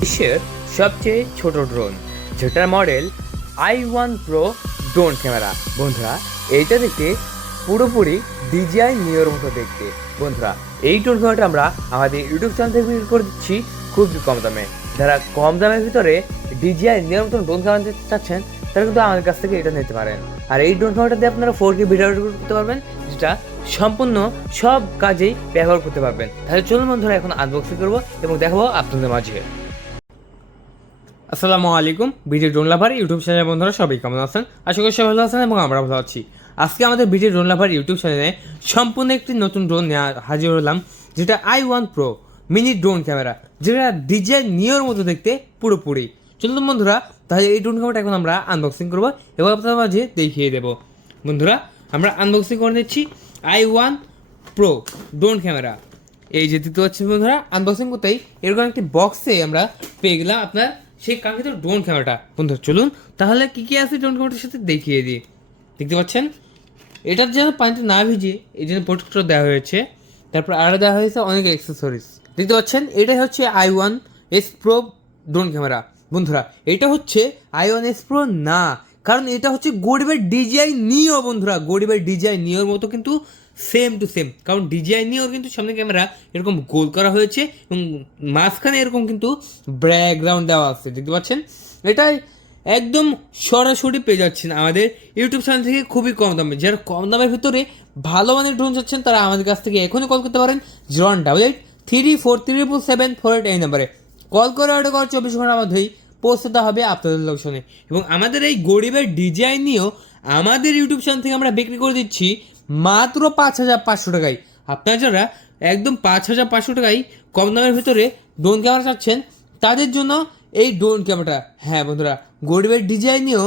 বিশ্বের সবচেয়ে ছোট ড্রোন যেটার model I one pro drone camera বন্ধুরা, এইটা দেখতে পুরোপুরি ডিজিআই নিওর মতো দেখতে। বন্ধুরা, এই ড্রোন ক্যামেরাটা আমরা আমাদের ইউটিউব চ্যানেল থেকে বিক্রি করে দিচ্ছি খুবই কম দামে। যারা কম দামের ভিতরে ডিজিআই নিওর মতন ড্রোন ক্যামেরা নিতে চাচ্ছেন, তারা কিন্তু আমাদের কাছ থেকে এটা নিতে পারেন। আর এই ড্রোন ক্যামেরাটা দিয়ে আপনারা ফোর কে ভিডিও করতে পারবেন, যেটা সম্পূর্ণ সব কাজেই ব্যবহার করতে পারবেন। তাহলে চলুন বন্ধুরা, এখন আনবক্সিং করব এবং দেখাবো আপনাদের মাঝে। আসসালামু আলাইকুম বিজে ড্রোন লাভার ইউটিউব চ্যানেলের বন্ধুরা সবাই কেমন আছেন? আশা করি সবাই ভালো আছেন এবং আমরা ভালো আছি। আজকে আমাদের বিজে ড্রোন লাভার ইউটিউব চ্যানেলে সম্পূর্ণ একটি নতুন ড্রোন নিয়ে হাজির হলাম, যেটা I one pro mini drone camera, যেটা ডিজাইন নিয়র মতো দেখতে পুরোপুরি। চলুন বন্ধুরা, তাহলে এই ড্রোন ক্যামেরাটা এখন আমরা আনবক্সিং করব এবং আপনাদের মাঝে দেখিয়ে দেবো। বন্ধুরা, আমরা আনবক্সিং করে নিচ্ছি I one pro drone camera. এই যে দেখতে পাচ্ছেন বন্ধুরা আনবক্সিং করতেই এরকম একটি বক্সে আমরা পেয়ে গেলাম আপনার সেই কাঙ্ক্ষিত ড্রোন ক্যামেরাটা বন্ধুরা চলুন, তাহলে কি কি আছে ড্রোন ক্যামেরাটার সাথে দেখিয়ে দিই। দেখতে পাচ্ছেন? এটার যেন পানিতে না ভিজে এই জন্য প্রোটেক্টর দেওয়া হয়েছে, তারপর আরও দেওয়া হয়েছে অনেক অ্যাক্সেসরিজ দেখতে পাচ্ছেন? এটাই হচ্ছে I one S pro drone camera বন্ধুরা, এটা হচ্ছে আই ওয়ান এস প্রো না, কারণ এটা হচ্ছে গরিবের ডিজিআই নিও বন্ধুরা। গরিবের ডিজিআই নিওর মতো কিন্তু সেম টু সেম কারণ ডিজিআই নিওর কিন্তু সামনে ক্যামেরা এরকম গোল করা হয়েছে এবং মাঝখানে এরকম কিন্তু ব্যাকগ্রাউন্ড দেওয়া আছে, দেখতে পাচ্ছেন? এটাই একদম সরাসরি পেয়ে যাচ্ছেন আমাদের ইউটিউব চ্যানেল থেকে খুবই কম দামে। যারা কম দামের ভিতরে ভালো মানের ড্রোন চাচ্ছেন, তারা আমাদের কাছ থেকে এখনই কল করতে পারেন zero one double eight three four three triple seven four eight এই নাম্বারে কল করে অর্ডার করার চব্বিশ ঘণ্টার মধ্যেই পৌঁছতে হবে আপনাদের লোকশনে এবং আমাদের এই গরিবের ডিজাইন নিয়েও আমাদের ইউটিউব চ্যানেল থেকে আমরা বিক্রি করে দিচ্ছি মাত্র পাঁচ হাজার পাঁচশো টাকায়। আপনারা যারা একদম পাঁচ হাজার পাঁচশো টাকায় কম দামের ভিতরে ড্রোন ক্যামেরা চাচ্ছেন, তাদের জন্য এই ড্রোন ক্যামেরাটা হ্যাঁ বন্ধুরা, গরিবের ডিজাইন নিয়েও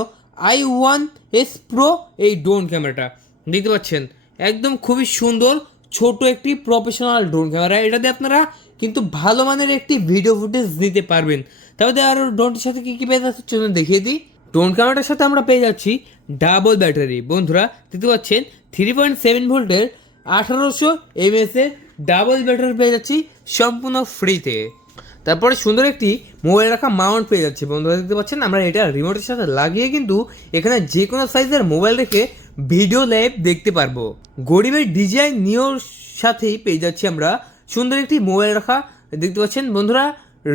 আই ওয়ান এস প্রো এই ড্রোন ক্যামেরাটা দেখতে পাচ্ছেন, একদম খুবই সুন্দর, ছোট একটি প্রফেশনাল ড্রোন ক্যামেরা এটা দিয়ে আপনারা কিন্তু ভালো মানের একটি ভিডিও ফুটেজ নিতে পারবেন। তবে আর ড্রোনটির সাথে কী কী পেয়ে যাচ্ছে দেখিয়ে দিই। ড্রোন ক্যামেরাটার সাথে আমরা পেয়ে যাচ্ছি ডাবল ব্যাটারি। বন্ধুরা, দেখতে পাচ্ছেন থ্রি পয়েন্ট সেভেন ভোল্টের আঠারোশো এমএস এর ডাবল ব্যাটারি পেয়ে যাচ্ছি সম্পূর্ণ ফ্রিতে তারপরে সুন্দর একটি মোবাইল রাখা মাউন্ট পেয়ে যাচ্ছে। বন্ধুরা, দেখতে পাচ্ছেন, আমরা এটা রিমোটের সাথে লাগিয়ে কিন্তু এখানে যে কোনো সাইজের মোবাইল রেখে ভিডিও লাইভ দেখতে পারব। গরিবের ডিজাইন নিয়োর সাথেই পেয়ে যাচ্ছি আমরা সুন্দর একটি মোবাইল রাখা। দেখতে পাচ্ছেন, বন্ধুরা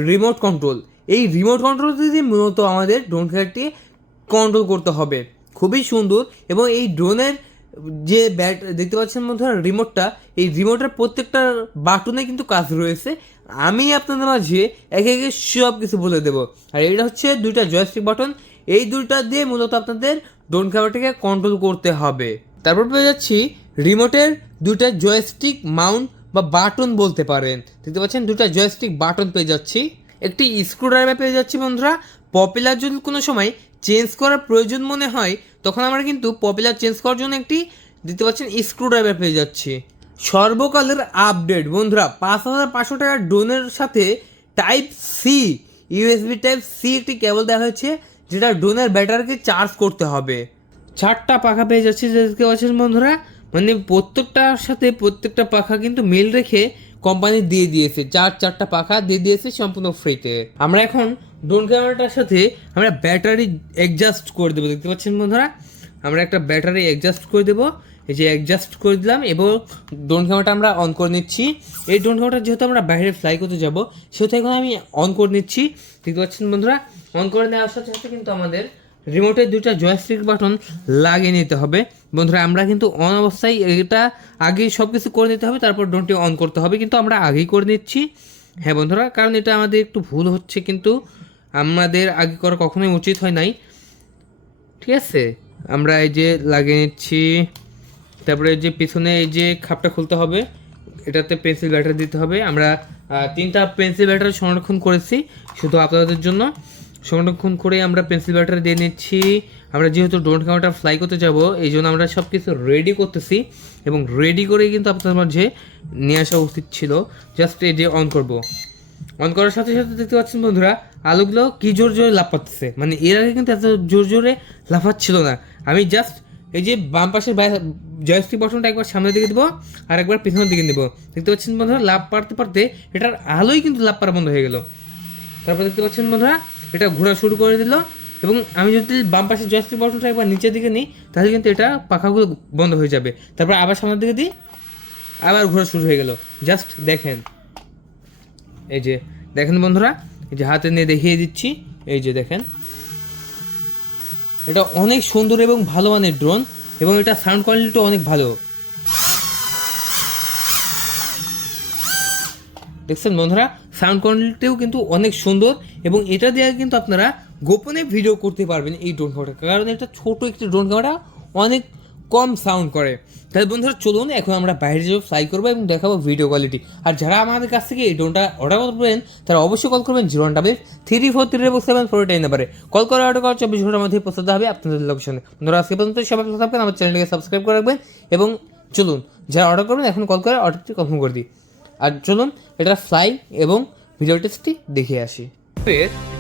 রিমোট কন্ট্রোল এই রিমোট কন্ট্রোল দিয়ে মূলত আমাদের ড্রোন খেলাটি কন্ট্রোল করতে হবে। খুবই সুন্দর এবং এই ড্রোনের যে ব্যাট, দেখতে পাচ্ছেন বন্ধুরা রিমোটটা এই রিমোটের প্রত্যেকটা বাটনে কিন্তু কাজ রয়েছে। আমি আপনাদের মাঝে একে একে সব কিছু বলে দেবো। আর এটা হচ্ছে দুইটা জয়স্টিক বাটন এই দুইটা দিয়ে মূলত আপনাদের ড্রোন ক্যামেরাটাকে কন্ট্রোল করতে হবে। তারপর পেয়ে যাচ্ছি রিমোটের দুইটা জয়স্টিক মাউন্ট বা বাটন বলতে পারেন। দেখতে পাচ্ছেন দুইটা জয়স্টিক বাটন পেয়ে যাচ্ছি। একটি স্ক্রুড্রাইভার পেয়ে যাচ্ছি বন্ধুরা। পপুলার যদি কোনো সময় চেঞ্জ করার প্রয়োজন মনে হয়, তখন আমরা কিন্তু পপুলার চেঞ্জ করার জন্য একটি দিতে পাচ্ছেন স্ক্রুড্রাইভার পেয়ে যাচ্ছি। সর্বকালের আপডেট বন্ধুরা, পাঁচ হাজার পাঁচশো টাকার ড্রোনের সাথে type C USB type C একটি কেবল দেওয়া হয়েছে, যেটা ড্রোনের ব্যাটারিকে চার্জ করতে হবে। চারটা পাখা পেয়ে যাচ্ছে, দেখতে বন্ধুরা। মানে প্রত্যেকটার সাথে প্রত্যেকটা পাখা কিন্তু মিল রেখে কোম্পানি দিয়ে দিয়েছে, চার, চারটা পাখা দিয়ে দিয়েছে সম্পূর্ণ ফ্রিতে আমরা এখন ড্রোন ক্যামেরাটার সাথে আমরা ব্যাটারি অ্যাডজাস্ট করে দেবো, দেখতে পাচ্ছেন বন্ধুরা? আমরা একটা ব্যাটারি অ্যাডজাস্ট করে দেবো, এই যে অ্যাডজাস্ট করে দিলাম, এবং ড্রোন ক্যামেরাটা আমরা অন করে নিচ্ছি। এই ড্রোন ক্যামেরাটা যেহেতু আমরা বাইরে ফ্লাই করতে যাব, সেহেতু এখন আমি অন করে নিচ্ছি। দেখতে পাচ্ছেন বন্ধুরা? অন করে নেওয়ার সাথে সাথে কিন্তু আমাদের রিমোটের দুইটা জয়স্টিক বাটন লাগিয়ে নিতে হবে। বন্ধুরা, আমরা কিন্তু অন অবস্থায় এটা আগে সব কিছু করে নিতে হবে, তারপর ড্রোনটি অন করতে হবে। কিন্তু আমরা আগেই করে নিচ্ছি। হ্যাঁ বন্ধুরা, কারণ এটা আমাদের একটু ভুল হচ্ছে, কিন্তু আমাদের আগে করা কখনোই উচিত হয় নাই। ঠিক আছে? আমরা এই যে লাগিয়ে নিচ্ছি। তারপরে যে পিছনে এই যে খাপটা খুলতে হবে, এটাতে পেন্সিল ব্যাটারি দিতে হবে। আমরা তিনটা পেন্সিল ব্যাটারি সংরক্ষণ করেছি শুধু আপনাদের জন্য। সংরক্ষণ করে আমরা পেন্সিল ব্যাটারি দিয়ে নিচ্ছি। আমরা যেহেতু ড্রোন ক্যামেরাটা ফ্লাই করতে যাব, এই জন্য আমরা সব কিছু রেডি করতেছি এবং রেডি করে কিন্তু আপনাদের মাঝে নিয়ে আসা উচিত ছিল। জাস্ট এই যে অন করব। অন করার সাথে সাথে দেখতে পাচ্ছেন বন্ধুরা, আলোগুলো কি জোর জোরে লাফাচ্ছে। মানে এর আগে কিন্তু এত জোর জোরে লাফাচ্ছিল না। আমি জাস্ট এই যে বাম পাশের জয়স্টিক বাটনটা একবার সামনের দিকে দেবো আর একবার পিছনের দিকে দেবো দেখতে পাচ্ছেন বন্ধুরা লাভ পারতে পারতে এটার আলোই কিন্তু লাভ পারা বন্ধ হয়ে গেল। তারপর দেখতে পাচ্ছেন বন্ধুরা, এটা ঘোরা শুরু করে দিল। এবং আমি যদি বাম পাশে জয়স্টিক বটনটা একবার নিচের দিকে নিই, তাহলে কিন্তু এটা পাখাগুলো বন্ধ হয়ে যাবে। তারপর আবার সামনের দিকে দিই, আবার ঘোরা শুরু হয়ে গেল। জাস্ট দেখেন। এই যে, দেখেন বন্ধুরা, এই যে হাতে নিয়ে দেখিয়ে দিচ্ছি। এই যে দেখেন। এটা অনেক সুন্দর এবং ভালো মানের ড্রোন এবং এটা সাউন্ড কোয়ালিটিও অনেক ভালো। দেখছেন বন্ধুরা? সাউন্ড কোয়ালিটিও কিন্তু অনেক সুন্দর এবং এটা দিয়ে কিন্তু আপনারা গোপনে ভিডিও করতে পারবেন এই ড্রোন ক্যামেরাটা কারণ এটা ছোট একটি ড্রোন ক্যামেরা অনেক কম সাউন্ড করে। তাহলে বন্ধুরা, চলুন এখন আমরা বাইরে যাব ফ্লাই করব এবং দেখাবো ভিডিও কোয়ালিটি আর যারা আমাদের কাছ থেকে এই ড্রোনটা অর্ডার করবেন, তারা অবশ্যই কল করবেন zero one double three four three double seven four eight নাম্বারে কল করে অর্ডার করার চব্বিশ ঘণ্টার মধ্যে পৌঁছাতে হবে আপনাদের লোকেশনে বন্ধুরা, আজকে পর্যন্ত সবাই থাকবেন, আমার চ্যানেলটিকে সাবস্ক্রাইব করে রাখবেন এবং চলুন, যারা অর্ডার করবেন, এখন কল করে অর্ডারটি কনফার্ম করে দিই। আর চলুন এটা ফ্লাই এবং ভিডিও টেস্টটি দেখে আসি।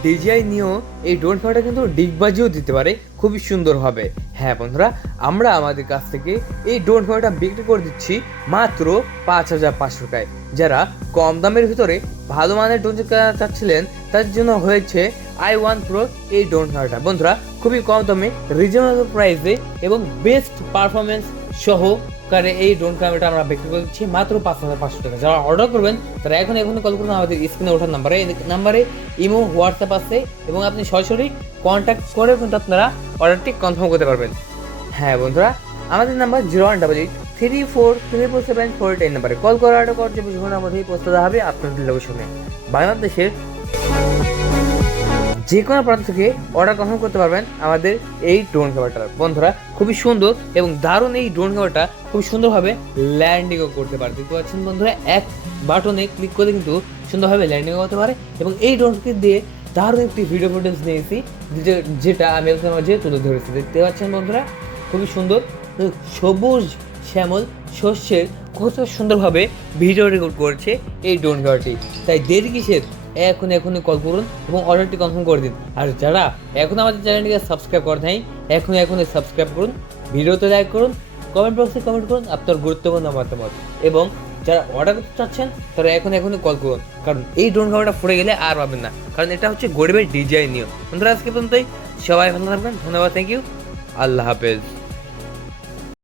ডিজিআই নিয়েও এই ড্রোন ক্যামেরাটা কিন্তু ডিগবাজিও দিতে পারে, খুবই সুন্দর হবে। হ্যাঁ বন্ধুরা, আমরা আমাদের কাছ থেকে এই ড্রোন ক্যামেরাটা বিক্রি করে দিচ্ছি মাত্র পাঁচ হাজার পাঁচশো টাকায়। যারা কম দামের ভিতরে ভালো মানের ড্রোন চাচ্ছিলেন তার জন্য হয়েছে আই ওয়ান প্রো এই ড্রোন ক্যামেরাটা বন্ধুরা, খুবই কম দামে রিজনেবল প্রাইসে এবং বেস্ট পারফরমেন্স সহ কারে এই ড্রোন ক্যামেরাটা আমরা বিক্রি করছি মাত্র পাঁচ হাজার পাঁচশো টাকা। যারা অর্ডার করবেন, তারা এখন এখন কল করুন আমাদের স্ক্রিনে ওঠার নাম্বারে এই নাম্বারে ইমো হোয়াটসঅ্যাপ আছে এবং আপনি সরাসরি কন্ট্যাক্ট করে কিন্তু আপনারা অর্ডারটি কনফার্ম করতে পারবেন। হ্যাঁ বন্ধুরা, আমাদের number zero one double eight three four three four seven four eight নাম্বারে কল করে অর্ডার করার চব্বিশ ঘণ্টার মধ্যেই পৌঁছে দেওয়া হবে আপনাদের লোকেশনে বাংলাদেশের যে কোনো প্রান্ত থেকে অর্ডার কনফার্ম করতে পারবেন আমাদের এই ড্রোন খাবারটা বন্ধুরা, খুবই সুন্দর এবং দারুণ এই ড্রোন খাবারটা খুব সুন্দরভাবে ল্যান্ডিংও করতে পারে। দেখতে পাচ্ছেন বন্ধুরা, এক বাটনে ক্লিক করে কিন্তু সুন্দরভাবে ল্যান্ডিংও করতে পারে এবং এই ড্রোনকে দিয়ে দারুণ একটি ভিডিও ফুটেজ নিয়েছি, যেটা আমি মাঝে তুলে ধরেছি। দেখতে পাচ্ছেন বন্ধুরা, খুবই সুন্দর সবুজ শ্যামল শস্যের কত সুন্দরভাবে ভিডিও রেকর্ড করছে এই ড্রোন ক্যামেরাটি তাই দেরি কিসের? এখন এখনই কল করুন এবং অর্ডারটি কনফার্ম করে দিন। আর যারা এখন আমাদের চ্যানেলটিকে সাবস্ক্রাইব করে নাই এখন এখনই সাবস্ক্রাইব করুন, ভিডিওতে লাইক করুন কমেন্ট বক্সে কমেন্ট করুন, আপনার গুরুত্বপূর্ণ মতামত। এবং যারা অর্ডার করতে চাচ্ছেন, তারা এখন এখনই কল করুন। কারণ এই ড্রোন ক্যামেরাটা পড়ে গেলে আর পাবেন না। কারণ এটা হচ্ছে গরিবের ডিজাইন নিয়ম। বন্ধুরা, আজকে পর্যন্তই। সবাই ভালো থাকবেন। ধন্যবাদ। থ্যাংক ইউ আল্লাহ হাফেজ।